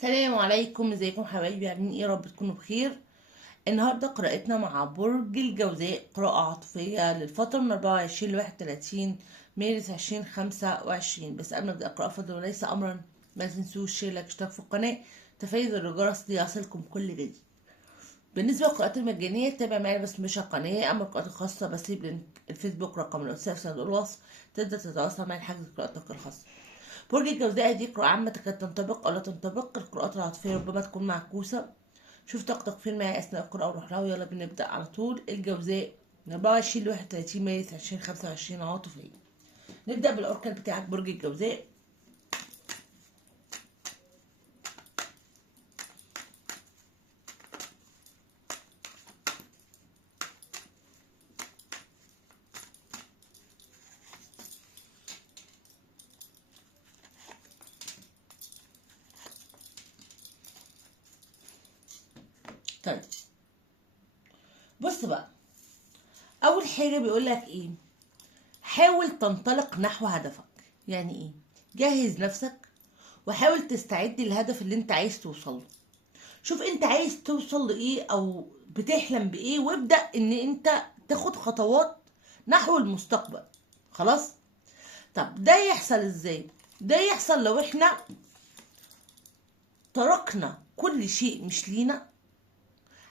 السلام عليكم، ازيكم حبايبي؟ عاملين ايه؟ رب تكونوا بخير. النهارده قراءتنا مع برج الجوزاء، قراءة عاطفية للفترة من 24 ل 31 مارس 2025. بس قبل ما ابدا القراءة فضلا وليس امرا، ما تنسوش شير لايك اشتراك في القناة، تفعيل الجرس ليصلكم كل جديد. بالنسبة للقراءات المجانية تابع معايا بس مش القناة. اما القراءات الخاصة بسيب لينك الفيسبوك رقم الواتساب في صندوق الوصف، تقدر تتواصل معايا لحجز قراءتك الخاصة. برج الجوزاء دي قراءة عامة قد تنطبق أو لا تنطبق. القراءات العاطفية ربما تكون معكوسة. شوف طاقتك فين معايا أثناء القراءة وروح لها. ويلا بنبدأ على طول. الجوزاء من 24 ل 31 مارس 2025 عاطفية. نبدأ بالأوركان بتاعك برج الجوزاء. طيب بص بقى، أول حاجة بيقولك إيه؟ حاول تنطلق نحو هدفك. يعني إيه؟ جهز نفسك وحاول تستعد للهدف اللي انت عايز توصله. شوف انت عايز توصل لايه او بتحلم بايه، وابدأ ان انت تاخد خطوات نحو المستقبل. خلاص؟ طب ده يحصل ازاي؟ ده يحصل لو احنا تركنا كل شيء مش لينا،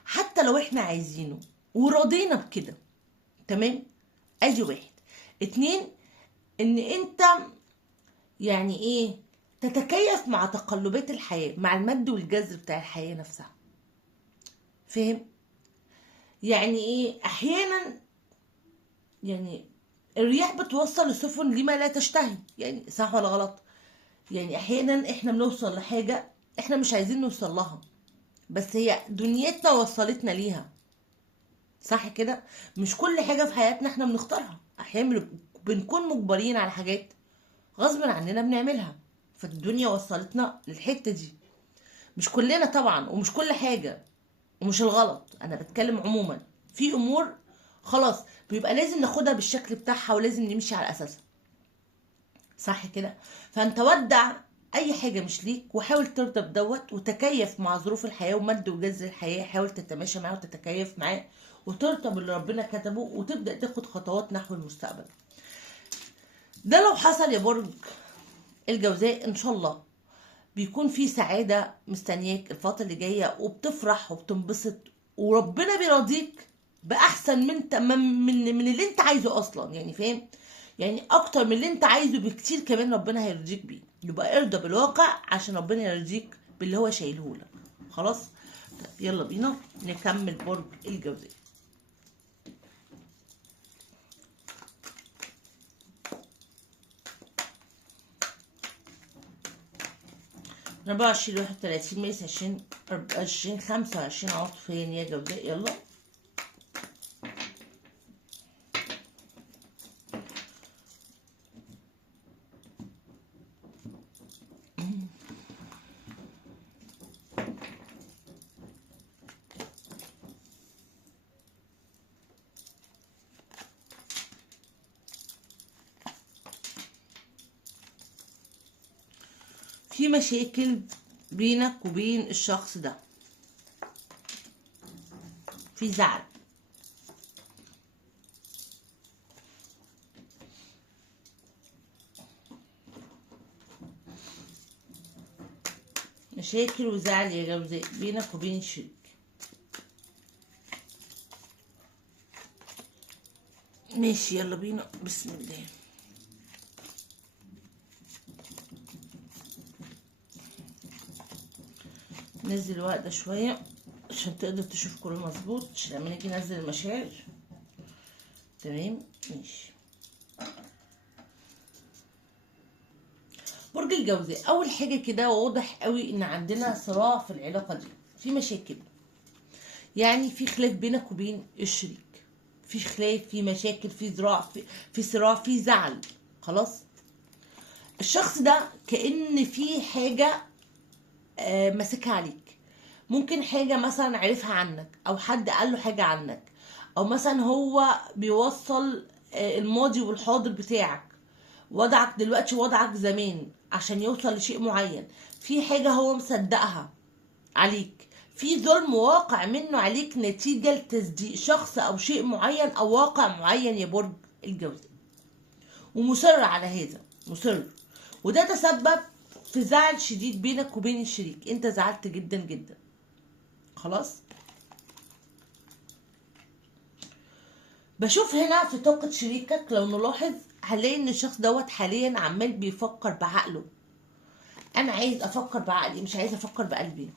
حتى لو احنا عايزينه ورضينا بكده. تمام؟ ادي واحد. اتنين، ان انت يعني ايه، تتكيف مع تقلبات الحياة، مع المد والجزر بتاع الحياة نفسها. فاهم؟ يعني ايه؟ احيانا يعني الرياح بتوصل السفن لما لا تشتهي. يعني صح ولا غلط؟ يعني احيانا احنا بنوصل لحاجة احنا مش عايزين نوصل لها، بس هي دنيتنا وصلتنا ليها. صح كده؟ مش كل حاجة في حياتنا احنا بنختارها. احيانا بنكون مجبرين على حاجات غصب عننا بنعملها، فالدنيا وصلتنا للحتة دي. مش كلنا طبعا ومش كل حاجة، ومش الغلط، انا بتكلم عموما. في امور خلاص بيبقى لازم ناخدها بالشكل بتاعها ولازم نمشي على اساسها. صح كده؟ فانت ودع اي حاجه مش ليك وحاول ترضى بدوت وتكيف مع ظروف الحياه ومد وجزر الحياه. حاول تتماشى معاه وتتكيف معاه وترضى باللي ربنا كتبه وتبدا تاخد خطوات نحو المستقبل. ده لو حصل يا برج الجوزاء ان شاء الله بيكون في سعاده مستنياك الفتره اللي جايه، وبتفرح وبتنبسط وربنا بيرضيك باحسن من اللي انت عايزه اصلا. يعني فاهم؟ يعني اكتر من اللي انت عايزه بكتير كمان ربنا هيرضيك بيه. يبقى ارضى بالواقع عشان ربنا يرضيك باللي هو شايله لك. خلاص؟ طيب يلا بينا نكمل برج الجوزاء. 24 31 مارس 2025 عاطفيا يا جوزاء. يلا. في مشاكل بينك وبين الشخص ده، في زعل. مشاكل وزعل يا جوزاء بينك وبين الشريك. ماشي يلا بينا، بسم الله. نزل الورق ده شوية عشان تقدر تشوف كله مظبوط، عشان لما نيجي ننزل المشاعر. تمام ماشي. برج الجوزاء، اول حاجة كده واضح قوي ان عندنا صراع في العلاقة دي، في مشاكل. يعني في خلاف بينك وبين الشريك، في خلاف، في مشاكل، في صراع، في صراع، في زعل. خلاص؟ الشخص ده كأن في حاجة ماسكها عليك. ممكن حاجة مثلا عرفها عنك او حد قال له حاجة عنك، او مثلا هو بيوصل الماضي والحاضر بتاعك، وضعك دلوقتي وضعك زمان عشان يوصل لشيء معين. في حاجة هو مصدقها عليك، في ظلم واقع منه عليك نتيجة لتصديق شخص أو شيء معين أو واقع معين يا برج الجوزاء، ومصر على هذا، مصر. وده تسبب في زعل شديد بينك وبين الشريك، انت زعلت جدا جدا. خلاص. بشوف هنا في طاقة شريكك لو نلاحظ هنلاقي ان الشخص دوت حاليا عمال بيفكر بعقله، انا عايز افكر بعقلي مش عايز افكر بقلبي.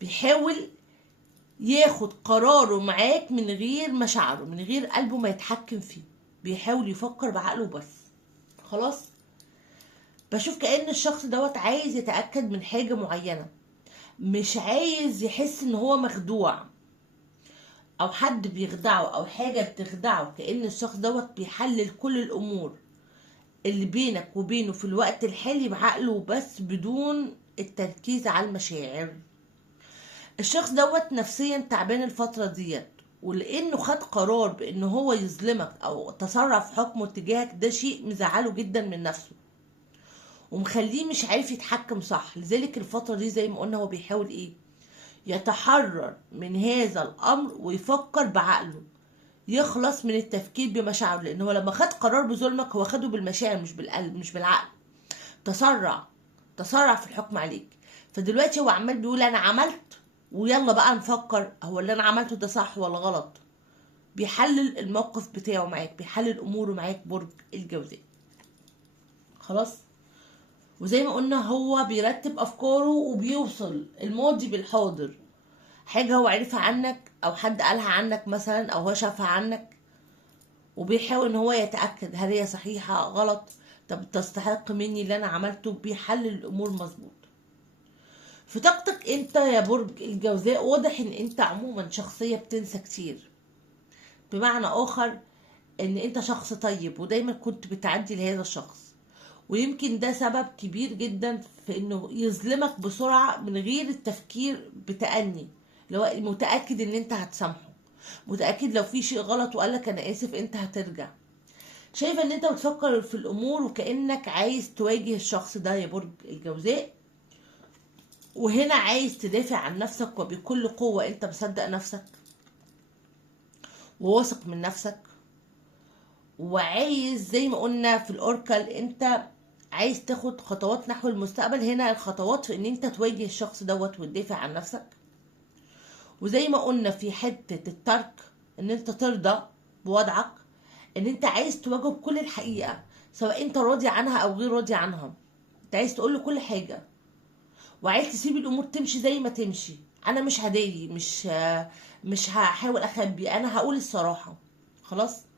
بيحاول ياخد قراره معاك من غير مشاعره، من غير قلبه ما يتحكم فيه، بيحاول يفكر بعقله بس. خلاص. بشوف كأن الشخص دوت عايز يتأكد من حاجة معينة، مش عايز يحس ان هو مخدوع او حد بيخدعه او حاجة بتخدعه. كأن الشخص دوت بيحلل كل الامور اللي بينك وبينه في الوقت الحالي بعقله بس، بدون التركيز على المشاعر. الشخص دوت نفسيا تعبان الفترة ديت، ولانه خد قرار بان هو يظلمك او تسرع في حكمه تجاهك، ده شيء مزعله جدا من نفسه ومخليه مش عارف يتحكم صح. لذلك الفترة دي زي ما قلنا هو بيحاول ايه، يتحرر من هذا الامر ويفكر بعقله، يخلص من التفكير بمشاعره. لان هو لما خد قرار بظلمك هو خده بالمشاعر مش بالقلب مش بالعقل. تسرع في الحكم عليك. فدلوقتي هو عمال بيقول انا عملت، ويلا بقى نفكر هو اللي انا عملته ده صح ولا غلط. بيحلل الموقف بتاعه معاك، بيحلل اموره معاك برج الجوزاء. خلاص. وزي ما قلنا هو بيرتب افكاره وبيوصل الماضي بالحاضر، حاجة هو عرفها عنك او حد قالها عنك مثلا او هو شافها عنك، وبيحاول ان هو يتأكد هل هي صحيحة غلط، طب تستحق مني اللي انا عملته. بيحلل الامور مظبوط. في طاقتك انت يا برج الجوزاء واضح ان انت عموما شخصية بتنسى كتير، بمعنى اخر ان انت شخص طيب ودايما كنت بتعدي لهذا الشخص، ويمكن ده سبب كبير جدا في انه يظلمك بسرعة من غير التفكير بتأني. لو متأكد ان انت هتسامحه، متأكد لو في شيء غلط وقالك انا اسف انت هترجع. شايفة ان انت بتفكر في الامور وكأنك عايز تواجه الشخص ده يا برج الجوزاء، وهنا عايز تدافع عن نفسك وبكل قوة. انت مصدق نفسك وواثق من نفسك، وعايز زي ما قلنا في الاوركل انت عايز تاخد خطوات نحو المستقبل. هنا الخطوات في ان انت تواجه الشخص دوت وتدافع عن نفسك. وزي ما قلنا في حتة الترك ان انت ترضى بوضعك، ان انت عايز تواجه بكل الحقيقة سواء انت راضي عنها او غير راضي عنها. انت عايز تقول له كل حاجة وعايز تسيب الامور تمشي زي ما تمشي. انا مش هداري، مش هحاول اخبي، انا هقول الصراحة. خلاص.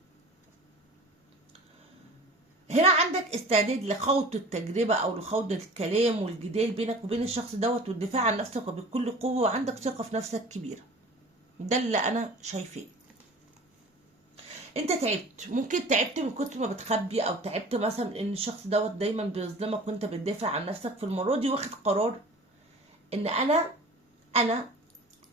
هنا عندك استعداد لخوض التجربة او لخوض الكلام والجدال بينك وبين الشخص دوت والدفاع عن نفسك وبكل قوة، وعندك ثقة في نفسك كبيرة. ده اللي انا شايفاه. انت تعبت، ممكن تعبت من كتر ما بتخبي، او تعبت مثلا ان الشخص دوت دايما بيظلمك وانت بتدافع عن نفسك. في المرة دي واخد قرار ان انا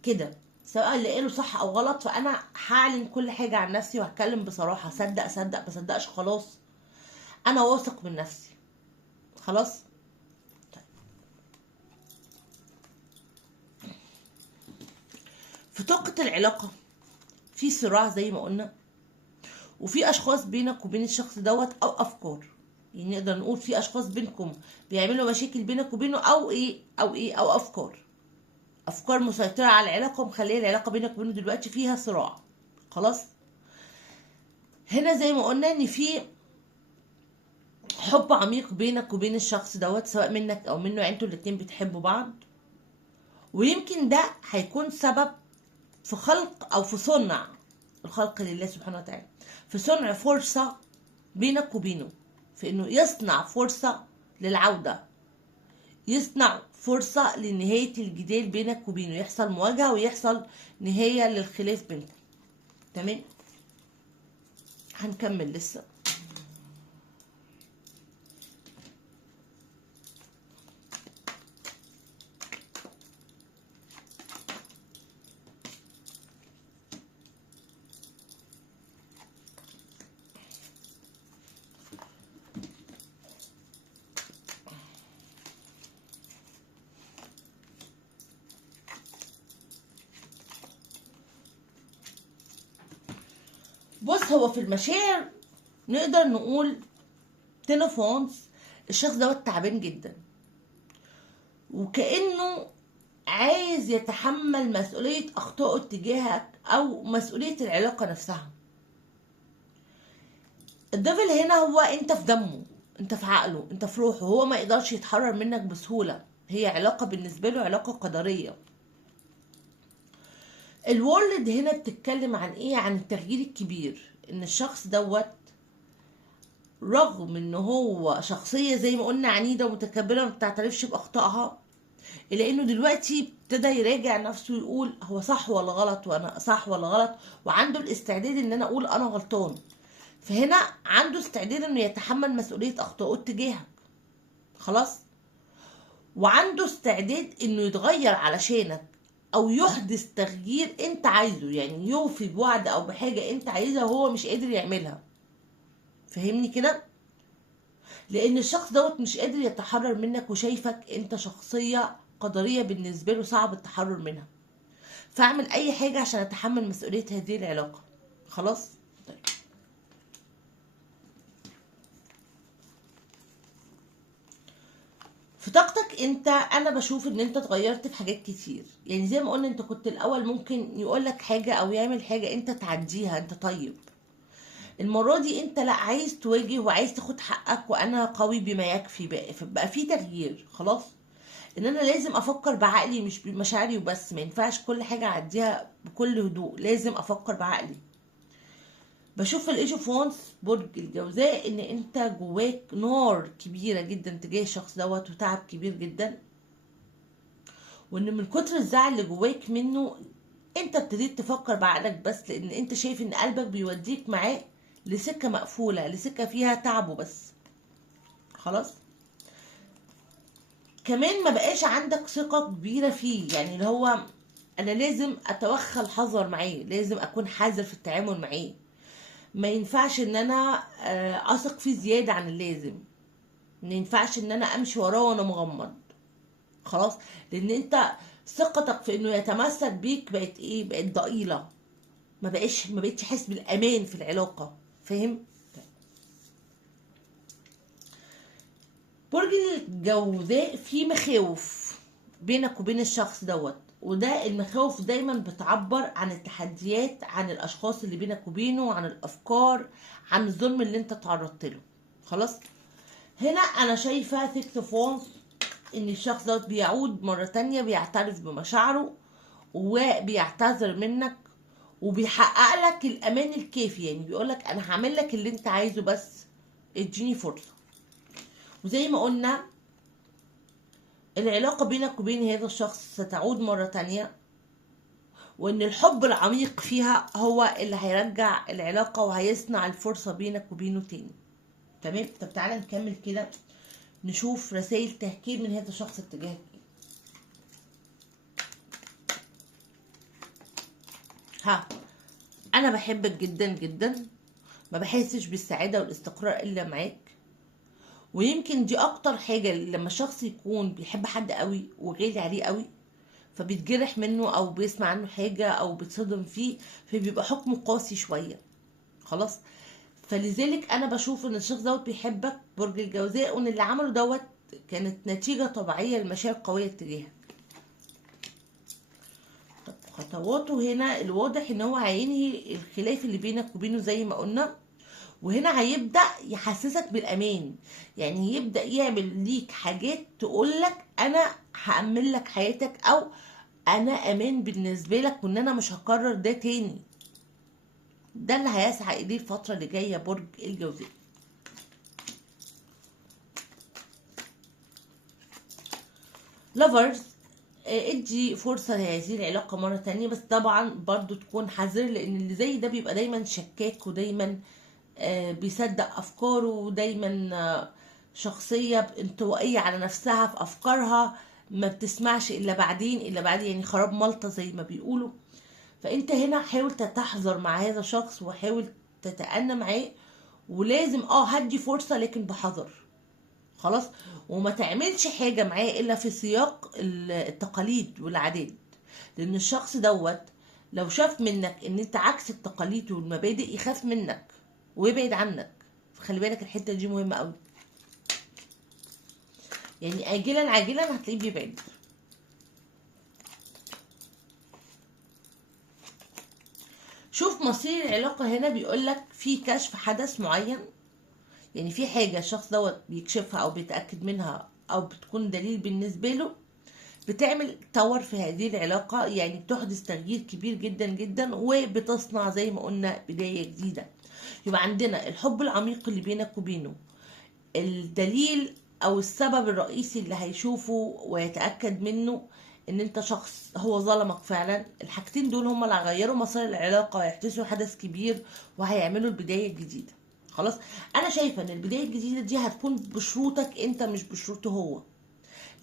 كده، سواء اللي قاله صح او غلط، فانا هعلن كل حاجة عن نفسي وهتكلم بصراحة. صدق ما صدقش خلاص، انا واثق من نفسي. خلاص. في طاقة العلاقة في صراع زي ما قلنا، وفي اشخاص بينك وبين الشخص دوت او افكار. يعني نقدر نقول في اشخاص بينكم بيعملوا مشاكل بينك وبينه، او افكار مسيطرة على العلاقة ومخليه العلاقة بينك وبينه دلوقتي فيها صراع. خلاص. هنا زي ما قلنا ان في حب عميق بينك وبين الشخص دوت سواء منك او منه، يعني انتوا الاتنين بتحبوا بعض. ويمكن ده هيكون سبب في خلق او في صنع الخلق لله سبحانه وتعالى، في صنع فرصة بينك وبينه، في انه يصنع فرصة للعودة، يصنع فرصة لنهاية الجدال بينك وبينه، يحصل مواجهة ويحصل نهاية للخلاف بينكم. تمام. هنكمل لسه. بص، هو في المشاعر نقدر نقول تينوفونس الشخص دوت تعبان جدا، وكأنه عايز يتحمل مسؤولية أخطائه تجاهك أو مسؤولية العلاقة نفسها. الديفل هنا هو انت في دمه، انت في عقله، انت في روحه، هو ما يقدرش يتحرر منك بسهولة، هي علاقة بالنسبة له علاقة قدرية. الورلد هنا بتتكلم عن ايه؟ عن التغيير الكبير، ان الشخص دوت رغم ان هو شخصية زي ما قلنا عنيدة ومتكبرة ما بتعترفش باخطائها، الا انه دلوقتي ابتدى يراجع نفسه ويقول هو صح ولا غلط، وانا صح ولا غلط، وعنده الاستعداد ان انا اقول انا غلطان. فهنا عنده استعداد انه يتحمل مسؤولية اخطائه تجاهك، خلاص، وعنده استعداد انه يتغير علشانك او يحدث تغيير انت عايزه، يعني يوفي بوعد او بحاجة انت عايزها وهو مش قادر يعملها. فهمني كده؟ لان الشخص دوت مش قادر يتحرر منك وشايفك انت شخصية قدرية بالنسبة له صعب التحرر منها، فاعمل اي حاجة عشان اتحمل مسؤولية هذه العلاقة. خلاص؟ طيب. في طاقتك انت، انا بشوف ان انت اتغيرت في حاجات كتير، يعني زي ما قلنا انت كنت الاول ممكن يقولك حاجة او يعمل حاجة انت تعديها، انت طيب. المرة دي انت لا، عايز تواجه وعايز تاخد حقك، وانا قوي بما يكفي. بقى في تغيير، خلاص، ان انا لازم افكر بعقلي مش بمشاعري وبس، ما ينفعش كل حاجة اعديها بكل هدوء، لازم افكر بعقلي. بشوف في الايج اوف وانس برج الجوزاء ان انت جواك نار كبيرة جدا تجاه الشخص دوت وتعب كبير جدا، وان من كتر الزعل اللي جواك منه انت ابتديت تفكر بعقلك بس، لان انت شايف ان قلبك بيوديك معاه لسكة مقفولة، لسكة فيها تعبه بس. خلاص، كمان ما بقاش عندك ثقة كبيرة فيه، يعني اللي هو انا لازم اتوخى الحذر معاه، لازم اكون حذر في التعامل معاه، ما ينفعش ان انا اثق فيه زيادة عن اللازم، ما ينفعش ان انا امشي وراه وانا مغمض. خلاص، لان انت ثقتك في انه يتمسك بيك بقت ايه؟ بقت ضئيلة، ما بقتش حاسس بالامان في العلاقة. فاهم؟ برج الجوزاء فيه مخاوف بينك وبين الشخص دوت، وده المخاوف دايما بتعبر عن التحديات، عن الاشخاص اللي بينك وبينه، عن الافكار، عن الظلم اللي انت تعرضت له. خلاص، هنا انا شايفة 6 اوف وانس ان الشخص دوت بيعود مرة تانية، بيعترف بمشاعره وبيعتذر منك وبيحقق لك الامان الكافي، يعني بيقولك انا هعمل لك اللي انت عايزه بس اديني فرصة. وزي ما قلنا العلاقة بينك وبين هذا الشخص ستعود مرة تانية، وان الحب العميق فيها هو اللي هيرجع العلاقة وهيصنع الفرصة بينك وبينه تاني. تمام؟ طب تعالى نكمل كده، نشوف رسائل تهكير من هذا الشخص اتجاهك. ها، انا بحبك جدا جدا، ما بحسش بالسعادة والاستقرار الا معاك، ويمكن دي اكتر حاجة لما الشخص يكون بيحب حد قوي وغالي عليه قوي، فبيتجرح منه او بيسمع عنه حاجة او بيتصدم فيه، فبيبقى حكمه قاسي شوية. خلاص، فلذلك انا بشوف ان الشخص دوت بيحبك برج الجوزاء، وان اللي عمله دوت كانت نتيجة طبيعية لمشاعر قوية اتجاهك. طب خطواته هنا الواضح ان هو هينهي الخلاف اللي بينك وبينه زي ما قلنا، وهنا هيبدأ يحسسك بالأمان، يعني يبدأ يعمل ليك حاجات تقولك أنا هأمن لك حياتك، أو أنا أمان بالنسبة لك، وإن أنا مش هكرر ده تاني. ده اللي هيسعى إليه الفترة اللي جاية برج الجوزاء. لافرز، ادي فرصة لهذه العلاقة مرة تانية، بس طبعا برضو تكون حذر، لأن اللي زي ده بيبقى دايما شكاك، ودايما بيصدق افكاره، ودايما شخصية انطوائية على نفسها في افكارها، ما بتسمعش الا بعدين الا بعدين، يعني خراب ملطة زي ما بيقولوا. فانت هنا حاول تتحذر مع هذا الشخص، وحاول تتأنى معاه، ولازم هدي فرصة لكن بحذر. خلاص، وما تعملش حاجة معاه الا في سياق التقاليد والعادات، لان الشخص دوت لو شاف منك ان انت عكس التقاليد والمبادئ يخاف منك ويبعد عنك. فخلي بالك الحته دي مهمه قوي، يعني اجلا عاجلا هتلاقيه بيبعد. شوف مصير العلاقه هنا، بيقولك في كشف حدث معين، يعني في حاجه الشخص دوت بيكشفها او بيتاكد منها او بتكون دليل بالنسبه له، بتعمل تور في هذه العلاقة، يعني بتحدث تغيير كبير جدا جدا، وبتصنع زي ما قلنا بداية جديدة. يبقى عندنا الحب العميق اللي بينك وبينه، الدليل او السبب الرئيسي اللي هيشوفه ويتأكد منه ان انت شخص هو ظلمك فعلا. الحاجتين دول هما اللي هيغيروا مسار العلاقة ويحدثوا حدث كبير وهيعملوا البداية الجديدة. خلاص، انا شايفة ان البداية الجديدة دي هتكون بشروطك انت مش بشروطه هو،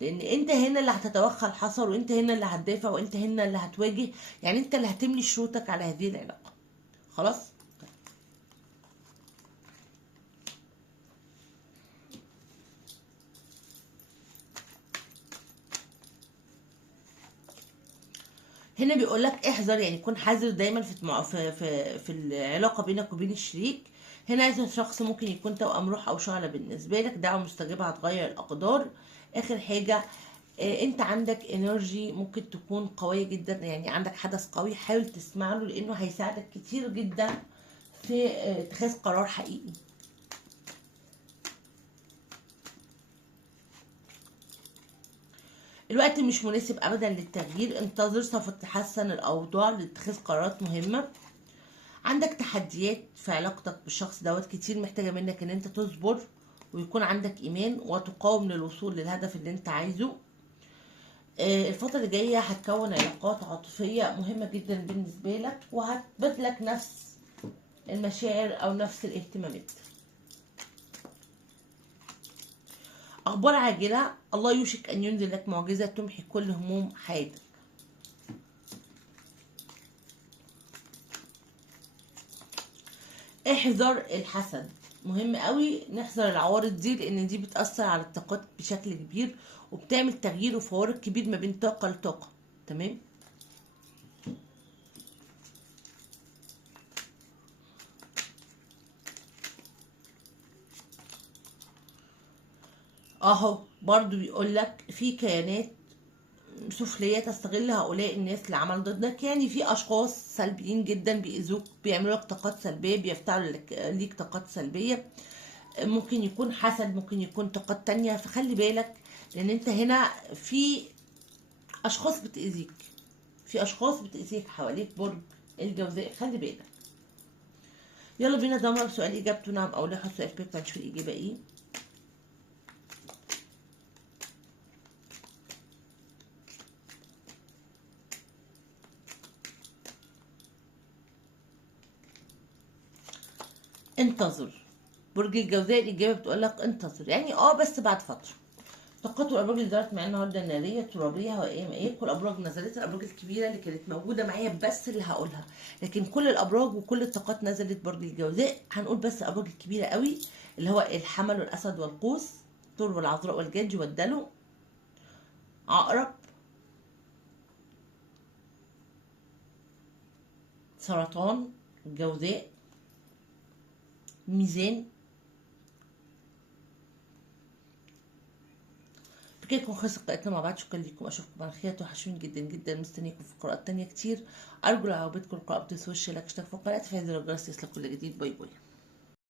لان انت هنا اللي هتتوخى الحصر، وانت هنا اللي هتدافع، وانت هنا اللي هتواجه، يعني انت اللي هتملي شروطك على هذه العلاقة. خلاص. هنا بيقول لك احذر، يعني كن حذر دايما في العلاقة بينك وبين الشريك. هنا هذا الشخص ممكن يكون توأم روح او شعلة بالنسبة لك، دعوة مستجابة هتغير الاقدار. اخر حاجة، انت عندك انرجي ممكن تكون قوية جدا، يعني عندك حدث قوي، حاول تسمع له لانه هيساعدك كتير جدا في اتخاذ قرار حقيقي. الوقت مش مناسب ابدا للتغيير، انتظر سوف تتحسن الاوضاع لاتخاذ قرارات مهمة. عندك تحديات في علاقتك بالشخص دوت كتير، محتاجة منك ان انت تصبر ويكون عندك ايمان وتقاوم للوصول للهدف اللي انت عايزه. الفترة اللي جاية هتكون علاقات عاطفية مهمة جدا بالنسبة لك، وهتبادلك نفس المشاعر او نفس الاهتمامات. اخبار عاجلة، الله يوشك ان ينزل لك معجزة تمحي كل هموم حياتك. احذر الحسد، مهم قوي نحذر العوارض دي، لان دي بتأثر على الطاقات بشكل كبير، وبتعمل تغيير وفوارق كبير ما بين طاقة لطاقة. تمام. اهو برضو بيقول لك في كيانات سفلية تستغل هؤلاء الناس لعمل ضدك، يعني في اشخاص سلبيين جدا بيأذوك، بيعملوا لك طاقات سلبية، بيفتعلوا ليك طاقات سلبية. ممكن يكون حسد، ممكن يكون طاقات تانية، فخلي بالك، لان انت هنا في اشخاص بتأذيك، في اشخاص بتأذيك حواليك. برج الجوزاء خلي بالك. يلا بينا نجاوب سؤال اجابته نعم او لا. حط سؤال كده نشوف الاجابه ايه. انتظر. برج الجوزاء الاجابه بتقول لك انتظر، يعني بس بعد فتره. طاقات الابراج اللي ظهرت معايا النهارده ناريه، ترابيه، هوائيه، مائيه. كل الابراج نزلت، الابراج الكبيره اللي كانت موجوده معايا بس اللي هقولها، لكن كل الابراج وكل الطاقات نزلت برج الجوزاء. هنقول بس الابراج الكبيره قوي، اللي هو الحمل والاسد والقوس، الثور والعذراء والجدي والدلو، عقرب، سرطان، الجوزاء، ميزان. بكده نكون خلصت قراءتنا مع بعض. شكرا لكم، اشوفكم على خير، توحشوني جدا جدا، مستنيكم في قراءات تانية كتير. ارجو لو عجبتكم القراءة بتنسوش لايك، اشتراك في القناة، تفعيل زر الجرس ليصلك كل جديد. باي باي.